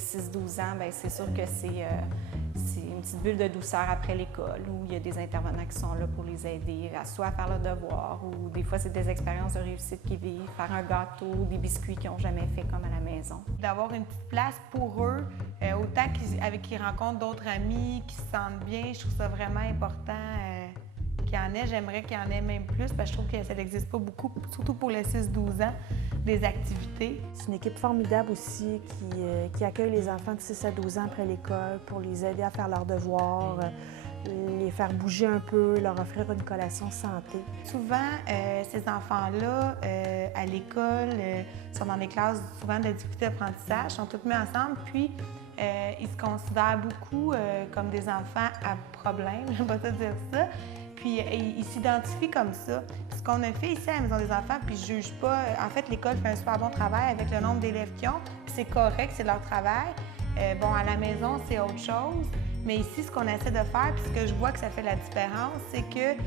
6-12 ans, bien, c'est sûr que c'est une petite bulle de douceur après l'école où il y a des intervenants qui sont là pour les aider à soit faire leurs devoirs ou des fois, c'est des expériences de réussite qu'ils vivent, faire un gâteau, des biscuits qu'ils n'ont jamais fait comme à la maison. D'avoir une petite place pour eux, autant avec qu'ils rencontrent d'autres amis, qu'ils se sentent bien, je trouve ça vraiment important qu'il y en ait. J'aimerais qu'il y en ait même plus parce que je trouve que ça n'existe pas beaucoup, surtout pour les 6-12 ans, des activités. C'est une équipe formidable aussi qui accueille les enfants de 6 à 12 ans après l'école pour les aider à faire leurs devoirs, les faire bouger un peu, leur offrir une collation santé. Souvent, ces enfants-là, à l'école, sont dans des classes souvent de difficulté d'apprentissage, sont tous mis ensemble, puis ils se considèrent beaucoup comme des enfants à problème, je ne vais pas te dire ça. Puis ils s'identifient comme ça. Ce qu'on a fait ici à la Maison des enfants, puis je ne juge pas, en fait, l'école fait un super bon travail avec le nombre d'élèves qu'ils ont, puis c'est correct, c'est leur travail. Bon, à la maison, c'est autre chose. Mais ici, ce qu'on essaie de faire, puis ce que je vois que ça fait la différence, c'est que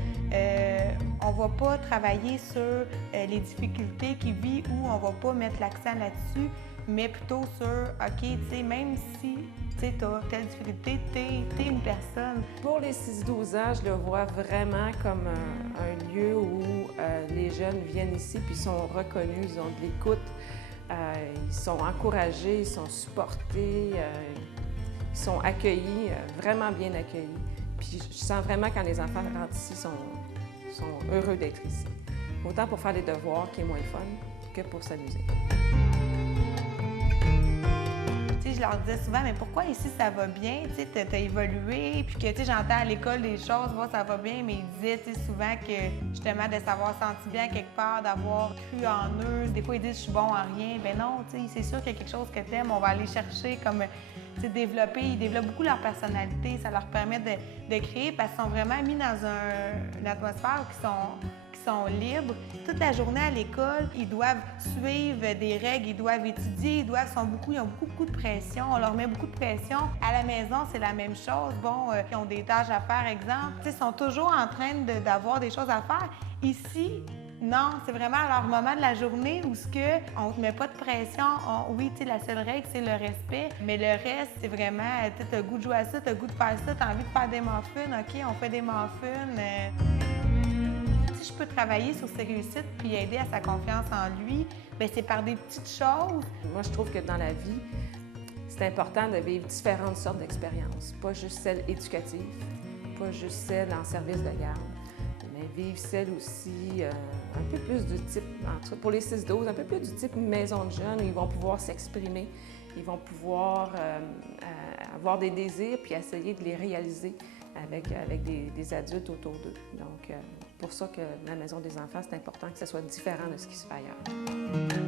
on ne va pas travailler sur les difficultés qu'ils vivent ou on ne va pas mettre l'accent là-dessus, mais plutôt sur, OK, tu sais, même si tu as telle difficulté, t'es une personne. Pour les 6-12 ans, je le vois vraiment comme un lieu où les jeunes viennent ici puis sont reconnus, ils ont de l'écoute, ils sont encouragés, ils sont supportés, ils sont accueillis, vraiment bien accueillis. Puis je sens vraiment quand les enfants rentrent ici, sont heureux d'être ici. Autant pour faire les devoirs, qui est moins le fun, que pour s'amuser. Je leur disais souvent, mais pourquoi ici ça va bien? Tu as évolué, puis que j'entends à l'école des choses, bon, ça va bien, mais ils disaient souvent que justement de s'avoir senti bien quelque part, d'avoir cru en eux. Des fois, ils disent je suis bon en rien. Ben non, c'est sûr qu'il y a quelque chose que tu aimes, on va aller chercher comme développer. Ils développent beaucoup leur personnalité, ça leur permet de créer parce qu'ils sont vraiment mis dans une atmosphère où ils sont libres. Toute la journée à l'école, ils doivent suivre des règles, ils doivent étudier, ils ont beaucoup de pression, on leur met beaucoup de pression. À la maison, c'est la même chose. Bon, ils ont des tâches à faire, exemple. Ils sont toujours en train d'avoir des choses à faire. Ici, non, c'est vraiment leur moment de la journée où on ne te met pas de pression. Oui, la seule règle, c'est le respect, mais le reste, c'est vraiment, tu as le goût de jouer à ça, tu as le goût de faire ça, tu as envie de faire des muffins, OK, on fait des muffins. Si je peux travailler sur ses réussites puis aider à sa confiance en lui, bien, c'est par des petites choses. Moi, je trouve que dans la vie, c'est important de vivre différentes sortes d'expériences, pas juste celles éducatives, pas juste celles en service de garde, mais vivre celles aussi un peu plus du type, pour les 6-12, un peu plus du type maison de jeunes, où ils vont pouvoir s'exprimer, ils vont pouvoir avoir des désirs puis essayer de les réaliser avec des adultes autour d'eux. Donc, pour ça que la Maison des enfants, c'est important que ça soit différent de ce qui se fait ailleurs.